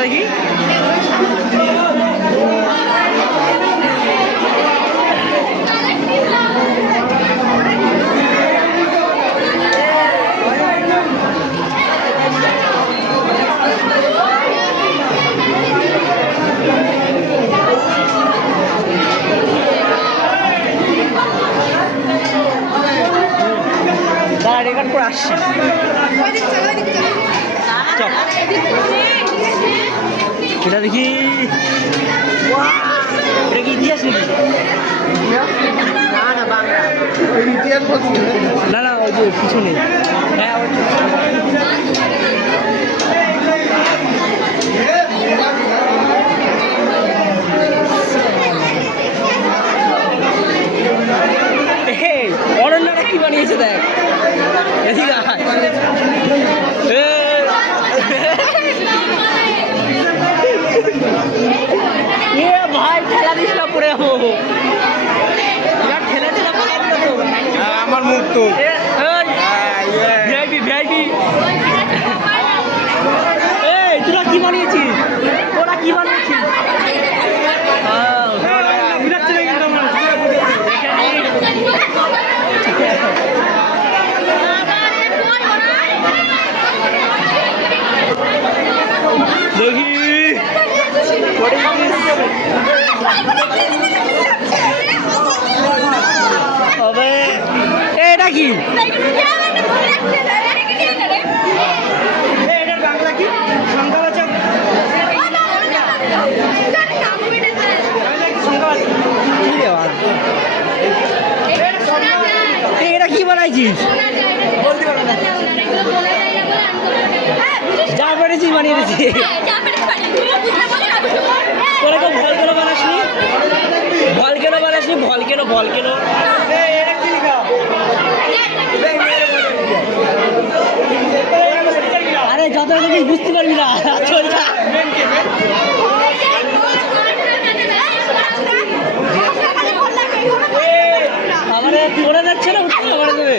এটা দেখি। দাঁড়া রেকর্ড করে আসছি। এটা দেখি, এটা কি ইতিহাস নাকি? না না ওই যে পিছনে। হ্যাঁ অরণ্যটা কি বানিয়েছে দেখ। এদিকে ভাই ঠেলা দিস না পরে আমার মুখ তো ভিআইপি ভিআইপি। এই তোরা কি বানিয়েছিস? তোরা কি বানিয়েছিস? দেখি হবে এটা কি? এটার বাংলা কি? সংখ্যাবাচক। এটা কি বানাইছিস? যা পেরেছিস বানিয়ে দিচ্ছি। তোরা কেউ ভল কেন বানাসনি? ভল কেন বানাসনি? ভল কেন ভল কেন? আরে যত কিছু বুঝতে পারবি না। আমার পড়ে যাচ্ছে না, উঠতে করে দেবে।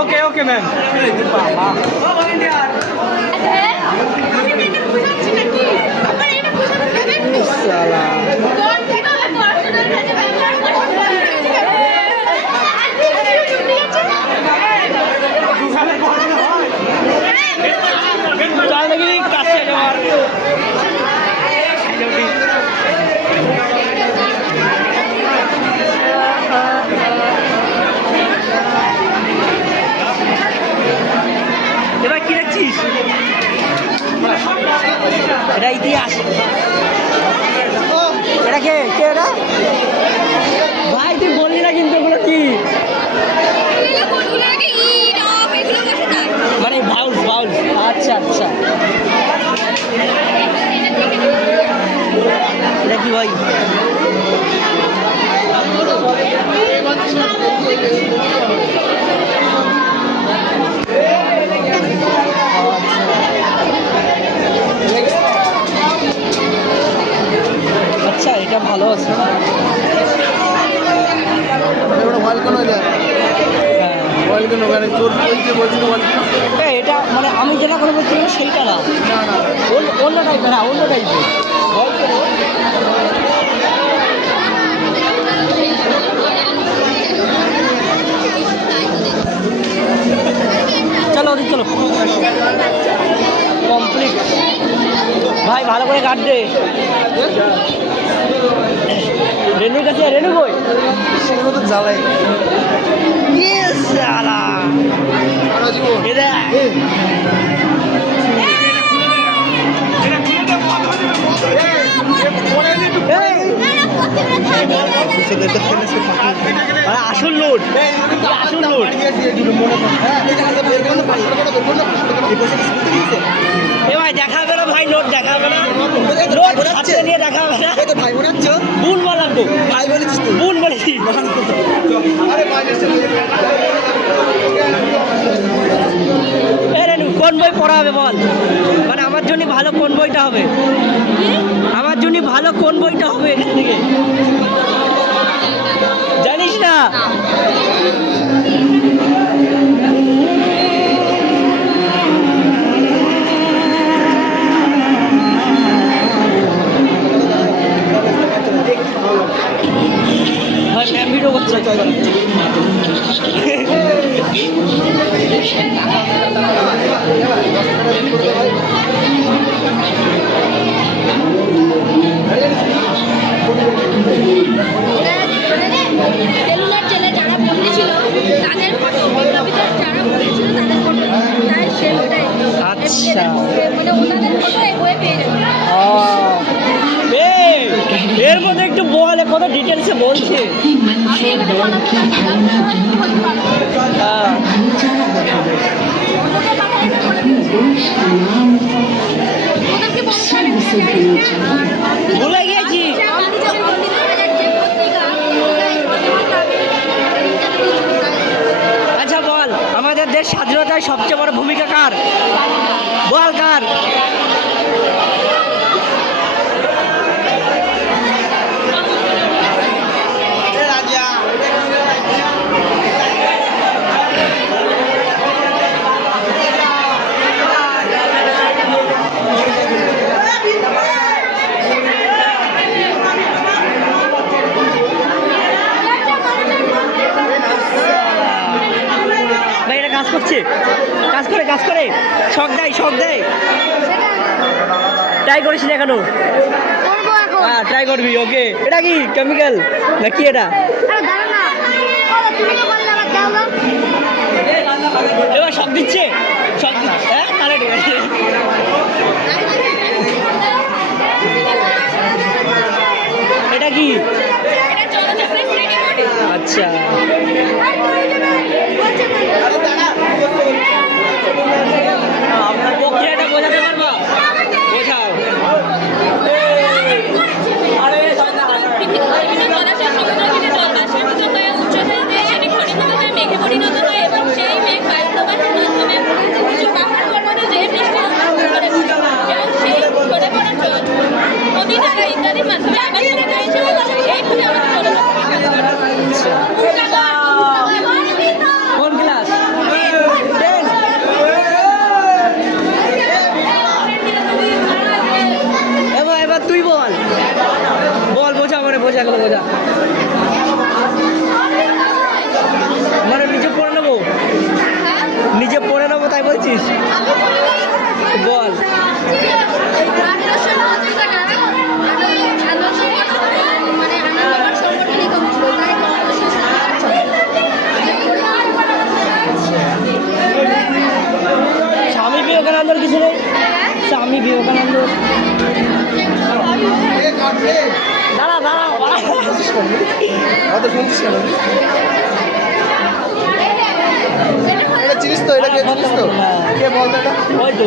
ওকে ওকে ম্যাম। এবার কি দেখছিস? এটা ইতিহাস। এটা কে কে এটা? ভাই তুই বললি না কিন্তু ওগুলো কি মানে বাউল বাউল। আচ্ছা আচ্ছা এটা কি ভাই? আচ্ছা এটা ভালো আছে। এটা মানে আমি যেটা করে বলছিলাম সেইটা না, অন্য টাইপের। হ্যাঁ অন্য টাইপের। চলো ওদিক চলো। কমপ্লিট ভাই, ভালো করে কাট দে। রেনুর কাছে, রেনু কই? সেগুলো তো জ্বালাই। আসল লোড, আসল লোড। এ ভাই দেখাবে না ভাই, নোট দেখাবে না, নোট হাতে নিয়ে দেখাবে না। ভাই মনে হচ্ছে ভুল বললাম তো, ভাই বলেছিস তো, ভুল বলেছি। কোন বই পড়া হবে বল? মানে আমার জন্য ভালো কোন বইটা হবে? আমার জন্য ভালো কোন বইটা হবে এখান থেকে? জানিস না? ভাই ম্যাম ভিডিও করছে। সেলুলার জেলে যারা বন্দী ছিল তাদের ফটো, বিপ্লবীদের যারা বন্দী ছিল তাদের ফটো, তাই সে ওটাই আচ্ছা। মানে ওনাদের ফটো এই বইয়ে পেয়ে যাবে। এই, এর মধ্যে একটু বল, কত ডিটেলসে বলছে। আমি এখানে বলার বলতে পারবো ওদেরকে পাঠাই এটা করে দিচ্ছি। ওদেরকে বলতে হবে ভুলে গেছি। আচ্ছা বল, আমাদের দেশ স্বাধীনতায় সবচেয়ে বড় ভূমিকা কার? বল কার? ভাই এটা কাজ করছে, কাজ করে শখ দেয়। ট্রাই করিস না কেন? করবো এখন। হ্যাঁ ট্রাই করবি। ওকে, এটা কি কেমিক্যাল না কি এটা? আরে দাঁড়া না, তুমি তো বললে আবার দাও না। এবার শখ দিচ্ছে। হ্যাঁ তাহলে ঠিক আছে। এটা কি? এটা চলচ্চিত্রের শ্রেণী বটে। আচ্ছা আর করে দেবে, বলছে প্রক্রিয়াটা বোঝাতে পারবা? বোঝাও। জলাশয় সমুদ্রকে জল বাষ্পীভূত হয়ে উচ্চতায় সেটি ঘনীভূত হয়ে মেঘে পরিণত হয় এবং সেই মেঘ বায়ু প্রবাহের মাধ্যমে উঁচু পাহাড় পর্বতে যেয়ে বৃষ্টি ঝরে পড়ে এবং সেই ঝরে পড়া জল নদী দ্বারা ইত্যাদির মাধ্যমে আবার সমুদ্রে এসে পৌঁছায়। এইভাবে আমাদের জলচক্র কাজ করে। কোন ক্লাস? এবার তুই বল বোঝা মানে বোঝা মানে নিজে পড়ে নেবো তাই বলছিস? বল। স্বামী বিবেকানন্দর কিছু নেই? স্বামী বিবেকানন্দ দাঁড়া অত শুনছিস কেন? এটা চিনিস তো? এটা কে চিনিস তো? কে বলতো এটা? ওই তো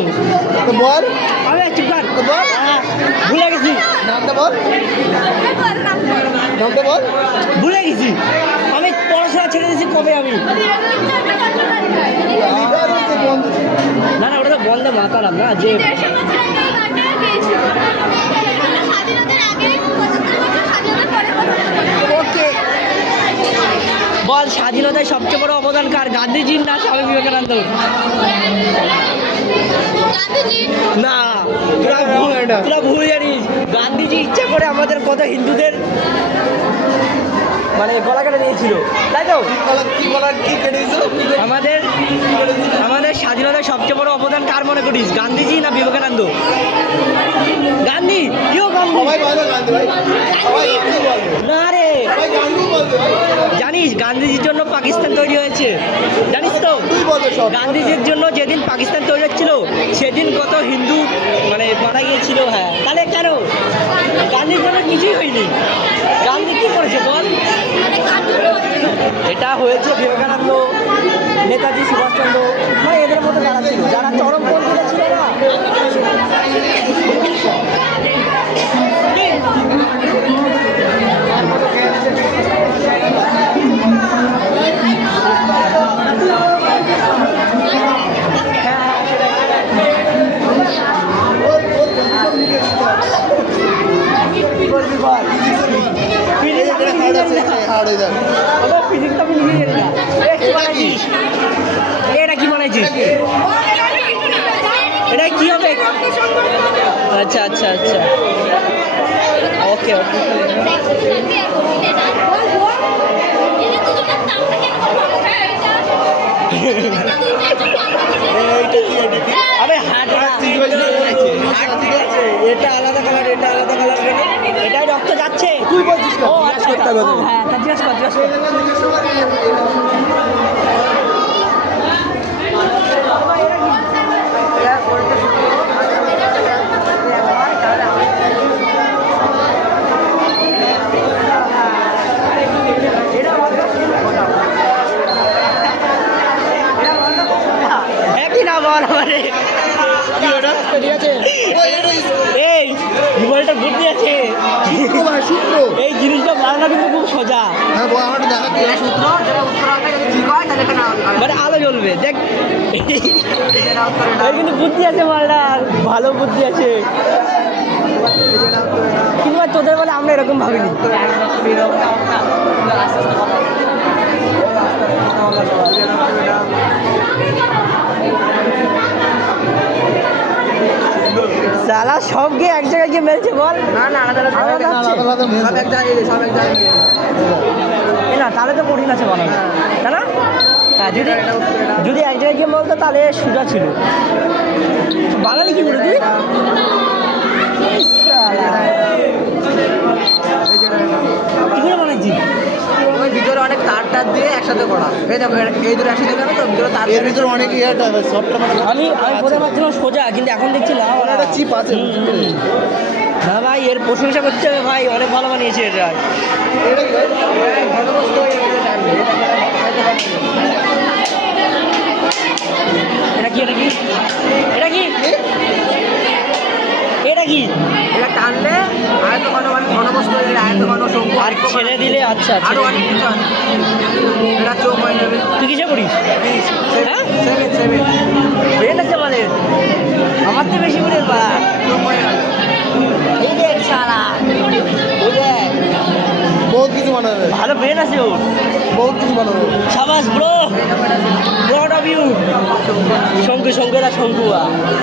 তো বল, আমি চুপ কর। তো বল, ভুলে গেছি। নামটা বল, নামটা বল। ভুলে গেছি, আমি পড়াশোনা ছেড়ে দিয়েছি কবে আমি। না ওটা তো বন্ধে মাতালাম না যে বল স্বাধীনতায় সবচেয়ে বড় অবদান কার? গান্ধীজির না স্বামী বিবেকানন্দ? না তোরা ভুল জানিস। গান্ধীজি ইচ্ছা করে আমাদের কত হিন্দুদের মানে গলা কেটে দিয়েছিল, তাই তো? কি কেটে দিয়েছিল? আমাদের স্বাধীনতায় সবচেয়ে বড় অবদান কার মনে করিস? গান্ধীজি না বিবেকানন্দ? গান্ধী। কেউ গান্ধী সবাই বলে গান্ধী ভাই, সবাই গান্ধী বলে, না রে। সবাই গান্ধী বলবে ভাই। জানিস গান্ধীজির জন্য পাকিস্তান তৈরি হয়েছে, জানিস তো? তুই বলবে সব। গান্ধীজির জন্য যেদিন পাকিস্তান তৈরি হচ্ছিল সেদিন কত হিন্দু মানে মারা গিয়েছিল। হ্যাঁ তাহলে কেন? গান্ধীর জন্য কিছুই হয়নি। গান্ধী কি করেছে বল? এটা হয়েছে বিবেকানন্দ, নেতাজি সুভাষচন্দ্র, মানে এদের মধ্যে যারা ছিল, যারা চরমপন্থীরা ছিল না। কি করবি বল? তুই নিজে হার্ড আছে হার্ড হয়ে যাবে। আমার ফিজিক্স আমি নিজেই জানি না। এ কি এটা কি? বানাইছিস? এটা কি বানাইছিস? এটা কি হবে? আচ্ছা আচ্ছা আচ্ছা, ওকে ওকে। এইটা কি এটা কি? আরে হাত ঠিক হয়েছে, ঠিক হয়েছে। ঠিক আছে। এটা আলাদা কালার, এটা আলাদা কালার, এটাই রক্ত যাচ্ছে। তুই বলছিস না? ও জিজ্ঞাসা আচ্ছা করতে হবে ও, তো। হ্যাঁ তা জিজ্ঞাসা কর, জিজ্ঞাসা কর। একই না বল আমারে। কি ওটা? ঠিক আছে। ও, এটা এই জীবনটা বুদ্ধি আছে। সূত্র ভাই, সূত্র। এই জিনিসটা বানানো কিন্তু খুব সোজা, হ্যাঁ বল, আমাকে দেখা কি এটা সূত্র? মানে আলো জ্বলবে দেখ। এর কিন্তু বুদ্ধি আছে মালটার, ভালো বুদ্ধি আছে। কিন্তু ভাই তোদের বলে আমরা এরকম ভাবিনি। সালা সব গিয়ে এক জায়গায় গিয়ে মেলছে বল। না না আলাদা আলাদা আলাদা আলাদা মেয়ে। না তাহলে তো কঠিন আছে বলা, তাই না? হ্যাঁ, যদি যদি এক জায়গায় গিয়ে বলতো তাহলে সোজা ছিল। বানালি কি করে তুই? ইস শালা। কি করে বানাইছি? ওই ভিতরে অনেক তার টার দিয়ে একসাথে করা। এই দেখো এই দুটো একসাথে কেন তো ভিতরে তার এর ভিতরে অনেক ইয়াটা সফটটা মানে আমি বলে ভাবছিলাম সোজা, কিন্তু এখন দেখছি না একটা চিপ আছে। না ভাই, এর প্রশংসা করতে হবে ভাই, অনেক ভালো বানিয়েছে এটা। এটা কি ভাই? ঘনবস্তু এটা কি, এটা কি, এটা কি, এটা কি? এটা টানলে আয়ত ঘন মানে ঘনবস্তু আয়ত ঘন শঙ্কু আর ছেড়ে দিলে আচ্ছা আরো ছেড়ে অনেক কিছু আছে। এটা চোখ হয়ে যাবে। তুই কিসে করিস? হ্যাঁ? সেভেন ব্রেন আছে মানে আমার তো বেশি ব্রেন বাড়া। চোখ হয়ে যাবে। এই দেখ শালা, ওই দেখ বহুত কিছু বানাবে, ভালো ব্রেন আছে ওর। বহুত কিছু বানাবে। সাবাস ব্রো, প্রড অফ ইউ। শঙ্কু শঙ্কুরা শঙ্কুয়া,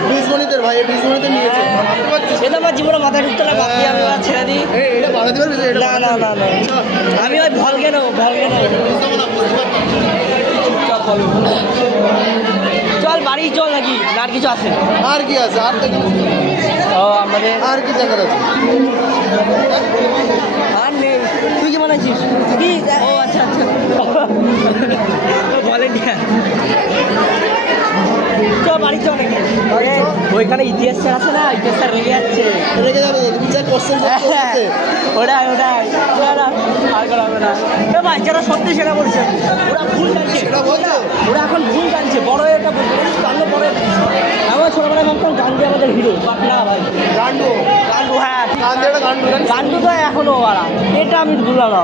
বীজগণিতের ভাই, এই বীজগণিতের নিয়েছে ভাবতে পারছিস? এটা আমার জীবনে মাথায় ঢুকতে না, বাদ দিয়ে আমি আর ছেড়ে দিই। এটা বানাতে পারবি তো? এটা না না না না, আমি ওই ভল কেন চল বাড়ি চল, নাকি না আর কিছু আছে? আর কি আছে? আর তো কিছু নেই। ও আমাদের আর কি জায়গা আছে? আর নেই। তুই কি বানাইছিস? ও আচ্ছা আচ্ছা, ভলেন্টিয়ার। চল বাড়ি চল নাকি? ওইখানে ইতিহাস স্যার আছে না, ইতিহাস স্যার রেগে যাচ্ছে। রেখে যাবে তো, তুমি যা কোশ্চেন করতে। ওটাই ওটাই, আর করা হবে না। এ ভাই যারা সত্যি সেটা বলছে, ওরা ভুল জানছে। সেটা বলছো? ওরা এখন ভুল জানছে, বড় এটা বলছে জানলে বড়। আমরা ছোটবেলায় ভাবতাম গান্ধী আমাদের হিরো, বাট না ভাই, গান্ডু, গান্ডু, হ্যাঁ গান্ডু, এটা গান্ডু জানিস? গান্ডু তো এখনো ওরা, এটা আমি ভুললাম না।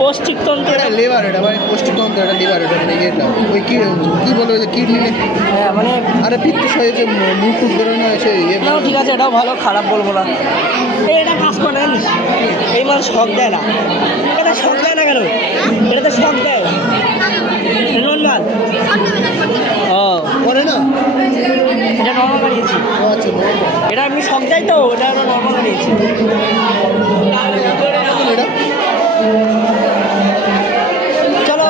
পৌষ্টিকতন্ত্র, এটা লিভার, এটা ভাই পৌষ্টিকতন্ত্র, এটা লিভার, এটা মানে ইয়েটা ওই কি কি বলে ওই যে কিডনি, হ্যাঁ মানে আরে পিত্তশয়ে যে মুখ টুক বেরোনো হয় সেই ইয়ে। এটাও ঠিক আছে, এটাও ভালো, খারাপ বলবো না। এটা কাজ করে না জানিস, এই মাল শখ দেয় না। এটা শখ দেয় না কেন? এটা তো শখ দেয় নর্মাল। ও করে না? এটা নর্মাল বানিয়েছি, ও আচ্ছা, normal। এটা এমনি শখ দেয় তো, এটা আমরা নর্মাল বানিয়েছি। এটা চলো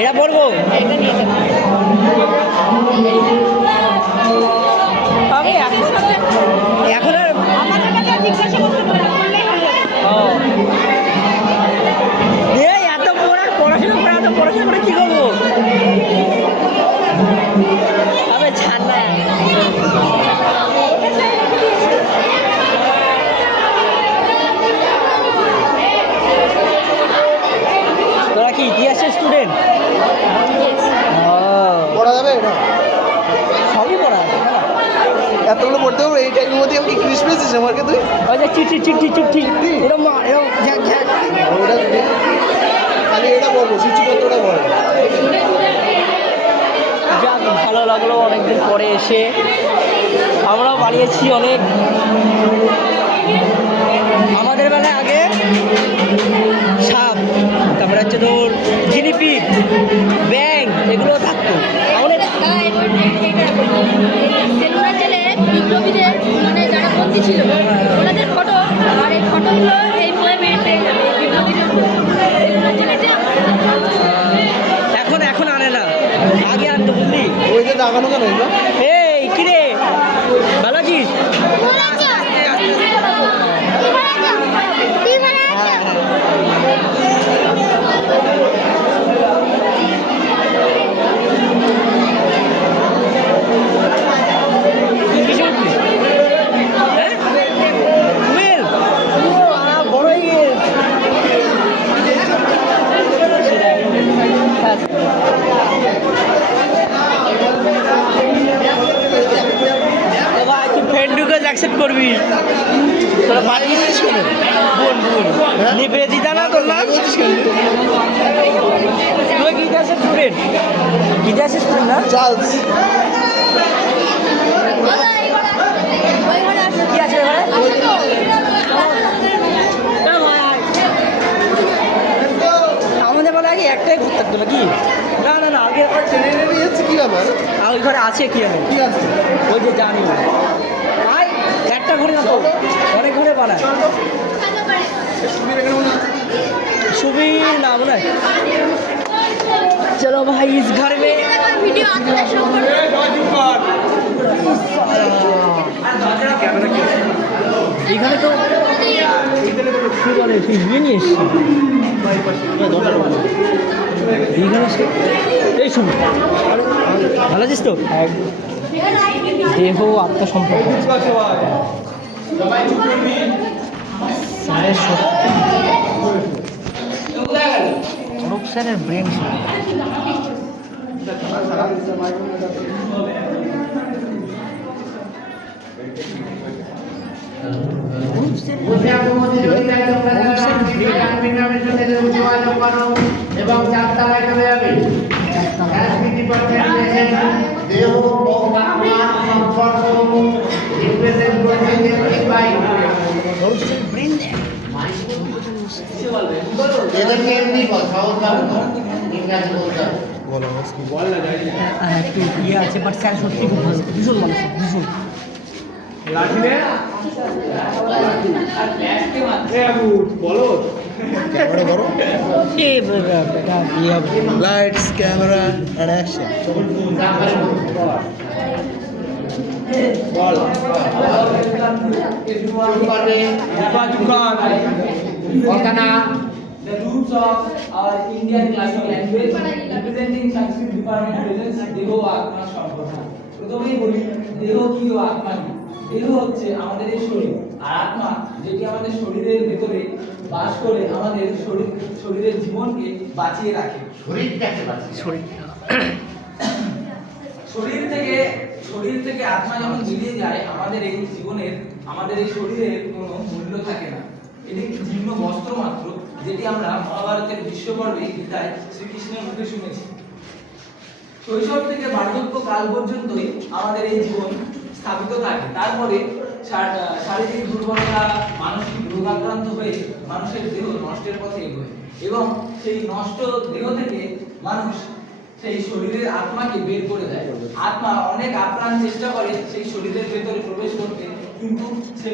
এটা পড়বো, আমি এখন আর ও এই এত পড়াশোনা করে, এত পড়াশোনা করে কি করবো? আবে ছাড় না। তোরা কি ইতিহাসের স্টুডেন্ট? পড়া যাবে এটা? সবই পড়া আছে। এতগুলো পড়তে হবে এই টাইমের মধ্যে? আমি কি ক্রিস পেয়েছিস আমাকে তুই? ওই যে চিঠি চিঠি চিঠি, এরকম মার, এরকম ঝ্যাক ঝ্যাক। ওটা খালি এটা বলবো, সূচিপত্রটা বল। যাক ভালো লাগলো অনেকদিন পরে এসে, আমরাও বানিয়েছি অনেক। আমাদের বেলায় লাগানো কেন এগুলো? এই কিরে ভালো আছিস? বড় হয়ে গেছে। ভাই তুই ফ্রেন্ডকে অ্যাকসেপ্ট করবি তোরা বাড়ি গেছিস কেন? বোন নিবে দিদা না তোর না বলছিস কেন? তুই কি যাচ্ছে স্টুডেন্ট কি যাচ্ছে স্টুডেন্ট না চার্লস কি আছে এবারে আমাদের বলে আগে একটাই ঘর থাকতো না কি না না না আগে ট্রেনে নিয়ে যাচ্ছে কি ব্যাপার? আর ওই ঘরে আছে কি আমি কি আছে? ওই যে জানি না ভাই একটা ঘরে না তো অনেক ঘরে বানায় সুবির এখানে মনে আছে? सुबीर नाम ना चलो भाई इस घर में ভিডিও আদলে শুরু করবে এখানে তো কি বলে তুই নিয়ে নিয়ে এসছিস এইখানে এই শুন ভালো আছিস তো দেহ আত্মসম্পর্ক স্যারের সত্যি অরূপ স্যারের ব্রেন এবং চারতলায় চলে যাবে দেহ সম্পর্ক রিপ্রেজেন্ট করবে একটি বাইক এদেরকে এমনি সহজ লাগবে ইংরাজি বলতে হবে বলো একটু ইয়ে আছে বাট স্যার সত্যি খুব ভালো ভীষণ মানুষ ভীষণ ক্যামেরা করো ইয়ে হবে লাইটস ক্যামেরা অ্যান্ড অ্যাকশন অকানা The roots of our Indian classical language representing Sanskrit department presents দেহ আত্মা সম্পর্ক। প্রথমেই বলি দেহ কি ও আত্মা কি? দেহ হচ্ছে আমাদের এই শরীর আর আত্মা যেটি আমাদের শরীরের ভেতরে বাস করে আমাদের শরীরের জীবনকে বাঁচিয়ে রাখে। শরীরটাকে বাঁচিয়ে শরীর থেকে আত্মা যখন মিলিয়ে যায় আমাদের এই জীবনের আমাদের এই শরীরের কোনো মূল্য থাকে না। এটি একটি জীর্ণ বস্ত্র মাত্র যেটি আমরা মহাভারতের বিশ্বপর্বে গীতায় শ্রীকৃষ্ণের মুখে শুনেছি। শৈশব থেকে বার্ধক্য কাল পর্যন্তই আমাদের এই জীবন স্থাপিত থাকে। তারপরে শারীরিক দুর্বলতা মানসিক রোগাক্রান্ত হয়ে মানুষের দেহ নষ্টের পথে এগোয় এবং সেই নষ্ট দেহ থেকে মানুষ সেই শরীরের আত্মাকে বের করে দেয়। আত্মা অনেক আপ্রাণ চেষ্টা করে সেই শরীরের ভেতরে প্রবেশ করতে কিন্তু সে